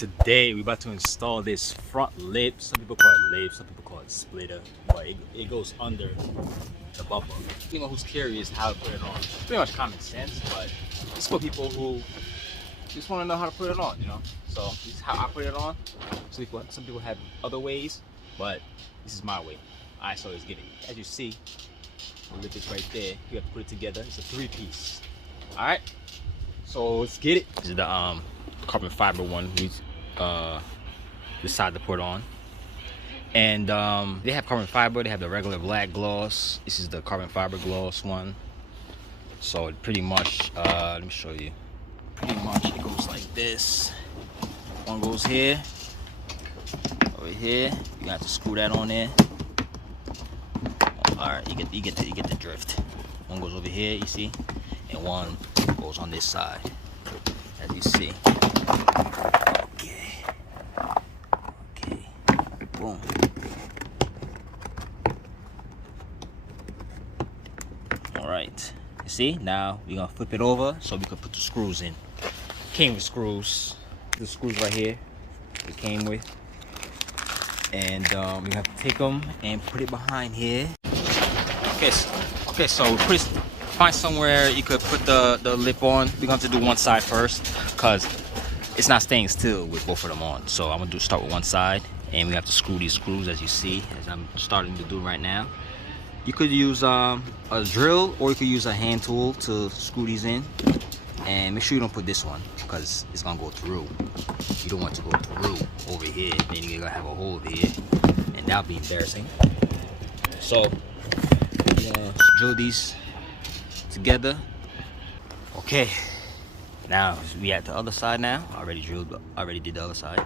Today we're about to install this front lip. Some people call it lip, some people call it splitter, but it goes under the bumper. Anyone who's curious how to put it on, it's pretty much common sense, but it's for people who just want to know how to put it on, you know. So this is how I put it on. Some people have other ways, but this is my way. Alright, so let's get it. As you see, the lip is right there. You have to put it together. It's a 3-piece. Alright, so let's get it. This is the carbon fiber one we decided to put on, and they have carbon fiber, they have the regular black gloss. This is the carbon fiber gloss one. So it pretty much let me show you. Pretty much it goes like this. One goes here, over here. You got to screw that on there. All right, you get the drift. One goes over here, you see, and one goes on this side, as you see. Okay, boom. All right, you see, now we're gonna flip it over so we can put the screws in. Came with screws, the screws right here it came with, and we have to take them and put it behind here. Okay, so find somewhere you could put the lip on. We're going to do one side first because it's not staying still with both of them on. So I'm going to start with one side, and we have to screw these screws, as you see, as I'm starting to do right now. You could use a drill, or you could use a hand tool to screw these in. And make sure you don't put this one because it's going to go through. You don't want to go through over here, then you're going to have a hole over here, and that'll be embarrassing. So drill these together. Okay, now we at the other side now. I already did the other side.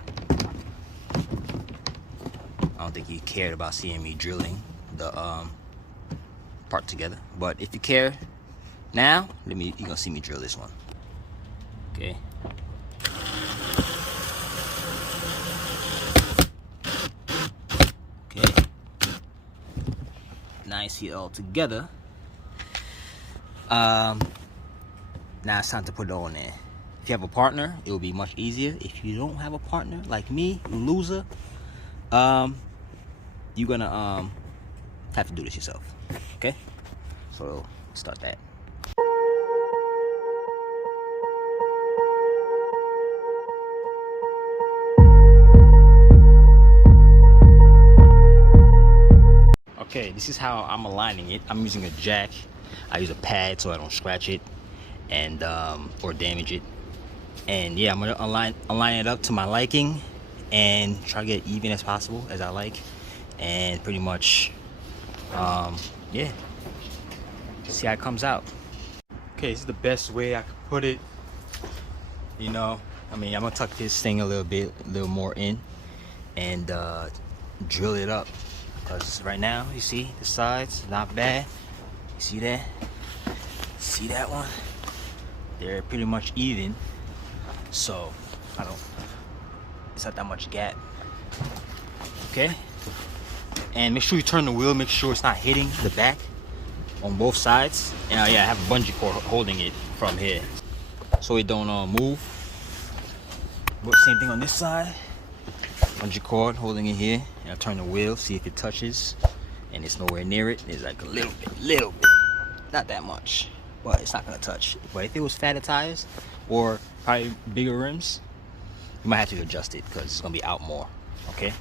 I don't think you cared about seeing me drilling the part together, but if you care now, you're gonna see me drill this one. Okay. Okay. Now you see it all together. Now it's time to put it on there. If you have a partner, it will be much easier. If you don't have a partner, like me, loser, you're gonna have to do this yourself. Okay, so start that. Okay, this is how I'm aligning it. I'm using a jack. I use a pad so I don't scratch it and or damage it. And yeah, I'm gonna align it up to my liking and try to get even as possible as I like. And pretty much, yeah, see how it comes out. Okay, this is the best way I could put it. You know, I mean, I'm gonna tuck this thing a little more in and drill it up. Because right now, you see the sides, not bad. You see that? See that one? They're pretty much even. So, it's not that much gap. Okay? And make sure you turn the wheel, make sure it's not hitting the back on both sides. And yeah, I have a bungee cord holding it from here so it don't move. But same thing on this side. Bungee cord holding it here, and I'll turn the wheel, see if it touches, and it's nowhere near it. It's like a little bit, not that much, but it's not gonna touch. But if it was fatter tires or probably bigger rims, you might have to adjust it because it's gonna be out more. Okay,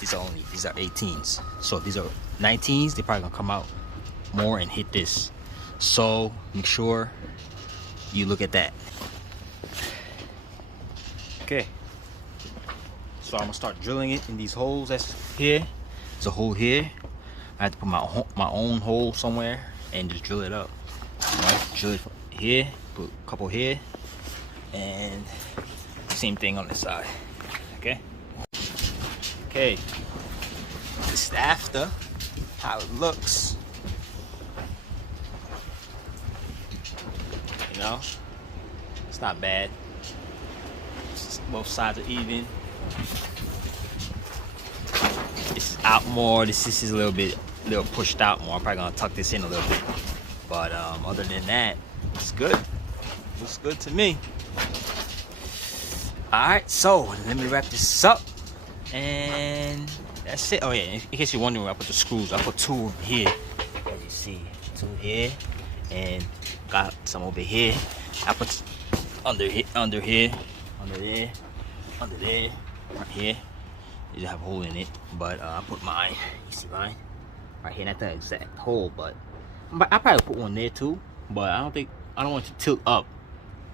these are 18s, so if these are 19s, they're probably gonna come out more and hit this. So make sure you look at that. Okay. So I'm gonna start drilling it in these holes that's here. There's a hole here. I have to put my own hole somewhere and just drill it up. All right, drill it here, put a couple here, and same thing on this side. Okay. Okay. This is after how it looks. You know, it's not bad. Both sides are even. This is out more. This is a little pushed out more. I'm probably gonna tuck this in a little bit. But other than that, it's good. Looks good to me. Alright, so let me wrap this up. And that's it. Oh yeah, in case you're wondering where I put the screws, I put 2 over here. As you see, 2 here. And got some over here. I put under here, under there, under there, right here. You have a hole in it, but I put mine. You see mine right here, not the exact hole, but I probably put one there too. But I don't want it to tilt up.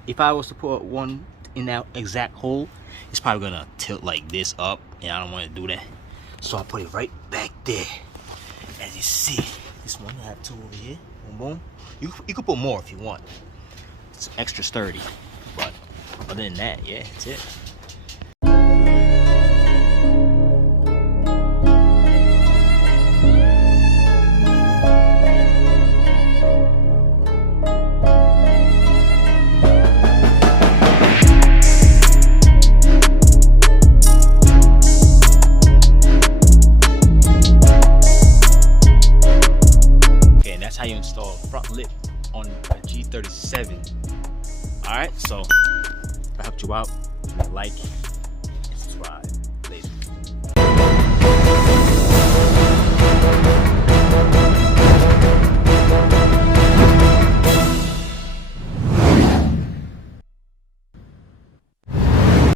If I was to put one in that exact hole, it's probably gonna tilt like this up, and I don't want to do that. So I put it right back there. As you see, this one I have 2 over here. Boom, boom. You could put more if you want. It's extra sturdy, but other than that, yeah, that's it. That's how you install front lip on a G37. All right, so if I helped you out, like,